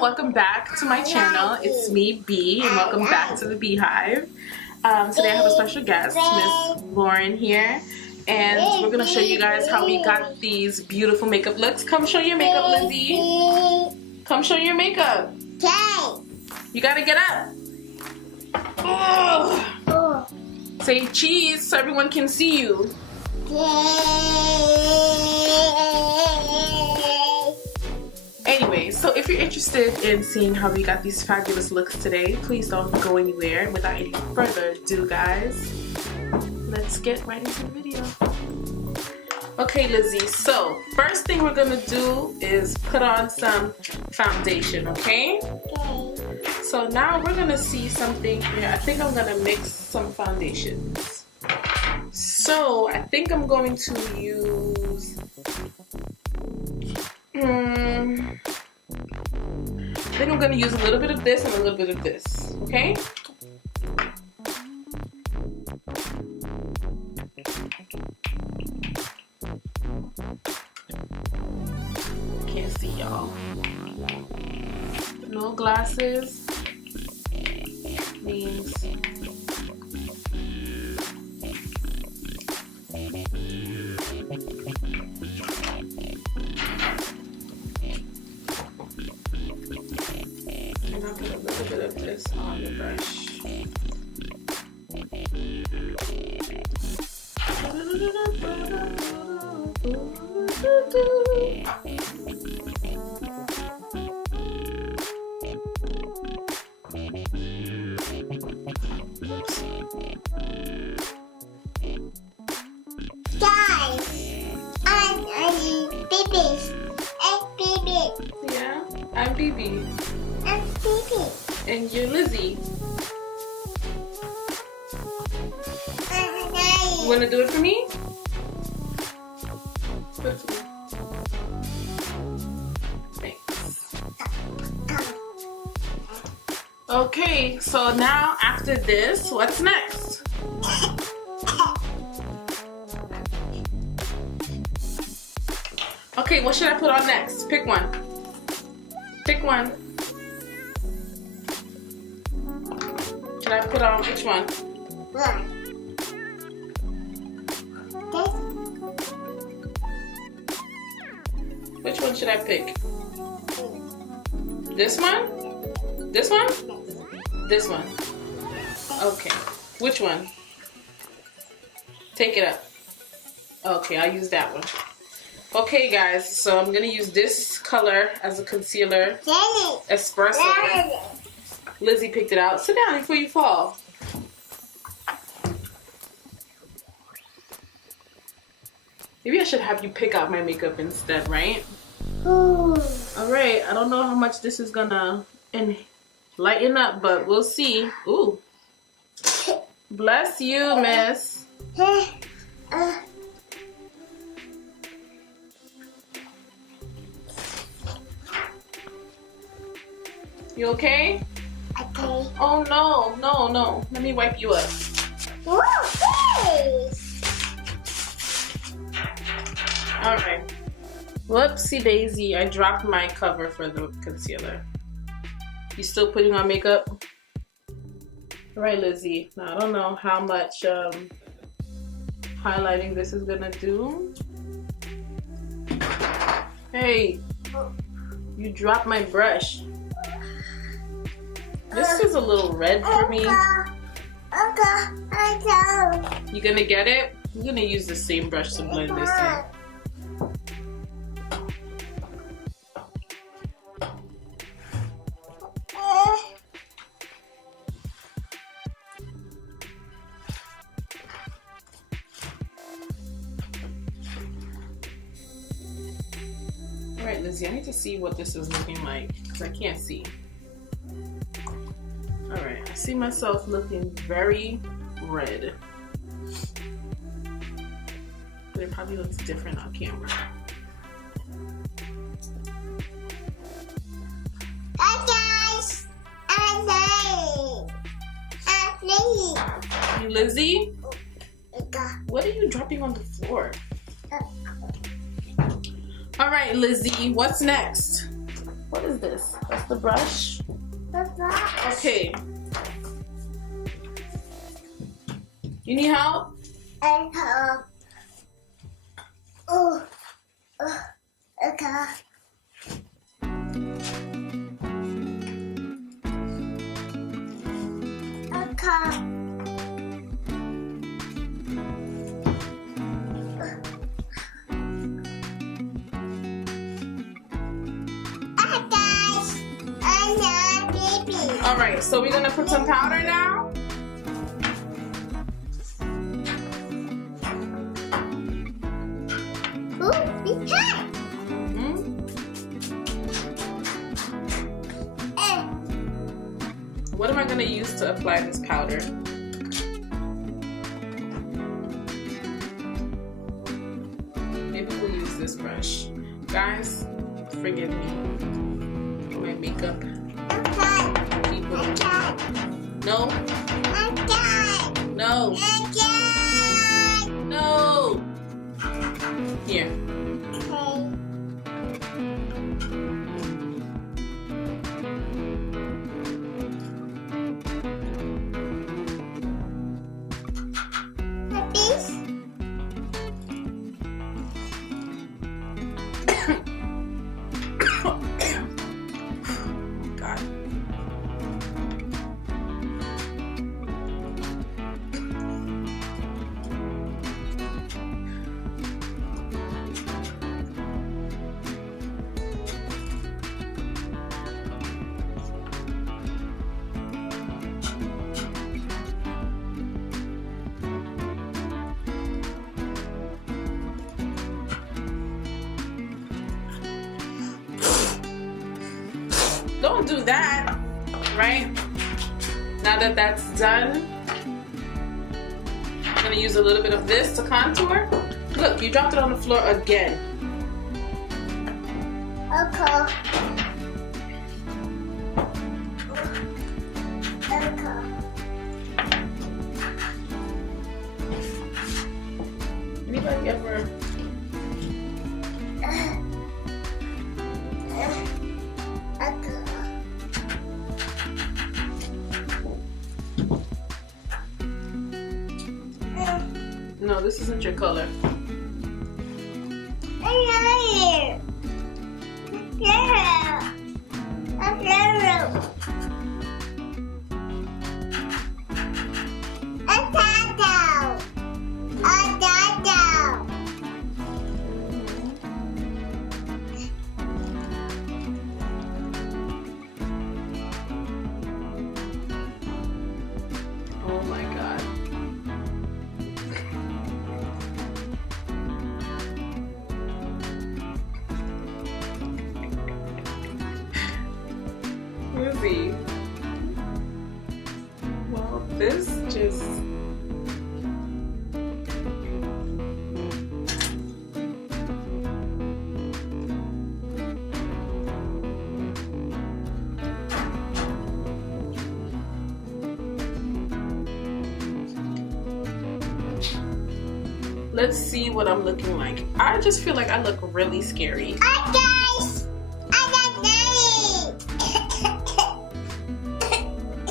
Welcome back to my channel. It's me, B, and welcome back to the Beehive. Today I have a special guest, Miss Lauren here, and we're going to show you guys how we got these beautiful makeup looks. Come show your makeup, Lizzie. Come show your makeup. You got to get up. Oh. Say cheese so everyone can see you. Anyway, so if you're interested in seeing how we got these fabulous looks today, please don't go anywhere. Without any further ado, guys, let's get right into the video. Okay, Lizzie, so first thing we're gonna do is put on some foundation, okay? Okay. So now we're gonna see something here. I think I'm gonna mix some foundations. So I think I'm going to use I think I'm going to use a little bit of this and a little bit of this, okay? Can't see y'all. No glasses means and I'll put a little bit of this on the brush. Yeah, I'm BB. I'm BB. And you're Lizzie. You want to do it for me? Do it for me. Thanks. Okay, so now after this, what's next? Okay, what should I put on next? Pick one. Pick one. Should I put on which one? Which one should I pick? This one? This one? This one. Okay. Which one? Take it up. Okay, I'll use that one. Okay, guys, so I'm gonna use this color as a concealer. Espresso. Lizzie picked it out. Sit down before you fall. Maybe I should have you pick out my makeup instead, right? Alright, I don't know how much this is gonna lighten up, but we'll see. Ooh. Bless you, miss. You okay? Okay. Oh no, no, no. Let me wipe you up. Alright. Whoopsie daisy, I dropped my cover for the concealer. You still putting on makeup? Alright, Lizzie. Now I don't know how much highlighting this is gonna do. Hey, you dropped my brush. This is a little red for me. You gonna get it? I'm gonna use the same brush to blend this in. Alright, Lizzie, I need to see what this is looking like because I can't see. Alright, I see myself looking very red. But it probably looks different on camera. Lizzie? What are you dropping on the floor? Alright, Lizzie, what's next? What is this? That's the brush? The brush. Okay. You need help? I help. Oh. Okay. Alright, so we're gonna put some powder now. Ooh, it's hot. What am I gonna use to apply this powder? Maybe we'll use this brush. Guys, forgive me for my makeup. People. No. No. No. Here. Don't do that, right? Now that that's done, I'm gonna use a little bit of this to contour. Look, you dropped it on the floor again. Okay. Anybody ever? No, this isn't your color. Oh my God. Lizzie. Well, this just... Let's see what I'm looking like. I just feel like I look really scary. Hi guys!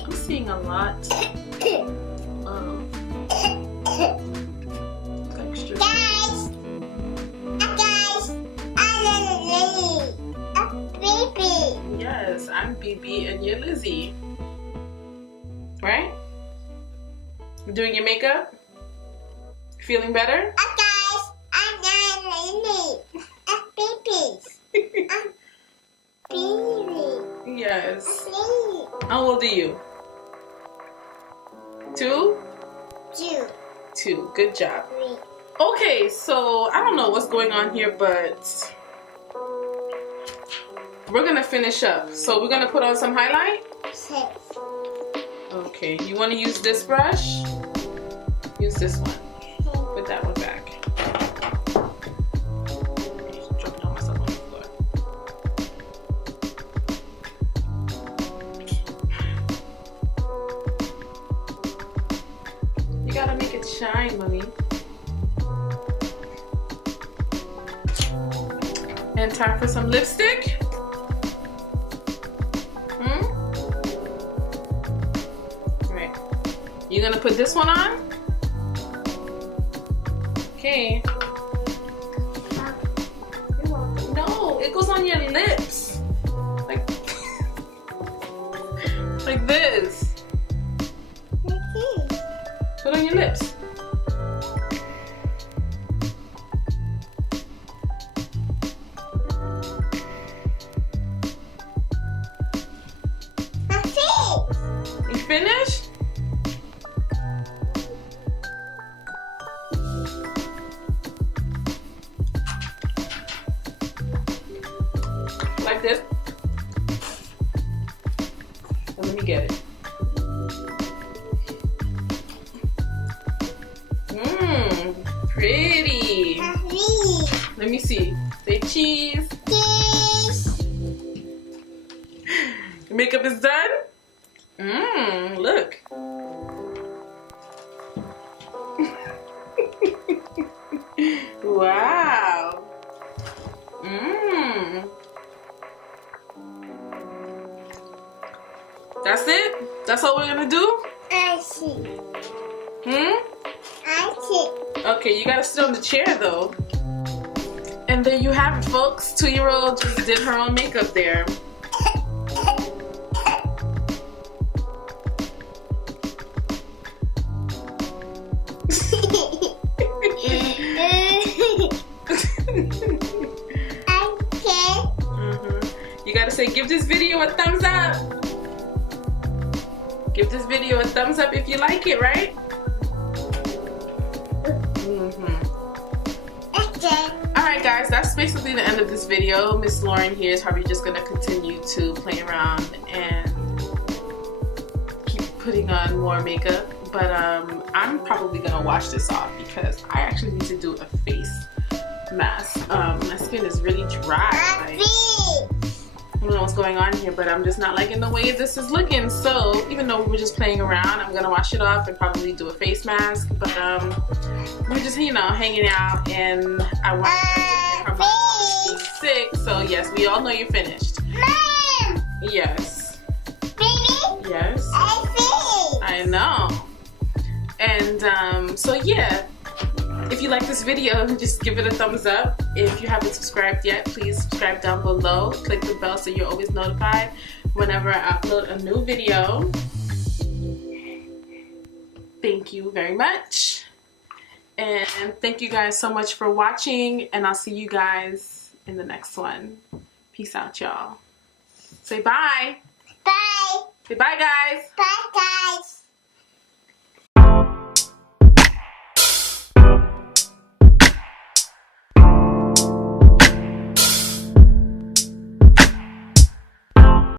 I'm seeing a lot of texture. Guys, I'm Baby. Yes, I'm BB and you're Lizzie. Right? Doing your makeup? Feeling better? Guys, I'm Lily. I'm Baby. Baby. Yes. Baby. How old are you? 2? 2, 2. Good job. 3. Okay, so I don't know what's going on here, but we're gonna finish up. So we're gonna put on some highlight. Six. Okay, you want to use this brush? Use this one. Put that one back. Dropping on myself on the floor. You gotta make it shine, mommy. And time for some lipstick. Right. You're gonna put this one on? Okay. No, it goes on your lips. Like, like this. Put on your lips. You finished? Like this. Let me get it. Pretty. Let me see. Say cheese. Cheese. Your makeup is done? Look. Wow. That's it? That's all we're gonna do? I see. I see. Okay, you gotta sit on the chair though. And there you have it, folks. 2-year-old just did her own makeup there. You gotta say, give this video a thumbs up. Give this video a thumbs up if you like it, right? Alright guys, that's basically the end of this video. Miss Lauren here is probably just gonna continue to play around and keep putting on more makeup. But I'm probably gonna wash this off because I actually need to do a face mask. My skin is really dry. Like, I don't know what's going on here, but I'm just not liking the way this is looking. So even though we were just playing around, I'm gonna wash it off and probably do a face mask. But we're just, you know, hanging out, and I want her mom being sick. So yes, we all know you're finished. Mom! Yes. Baby? Yes. I know. And so yeah. If you like this video, just give it a thumbs up. If you haven't subscribed yet, please subscribe down below. Click the bell so you're always notified whenever I upload a new video. Thank you very much. And thank you guys so much for watching. And I'll see you guys in the next one. Peace out, y'all. Say bye. Bye. Say bye, guys. Bye, guys.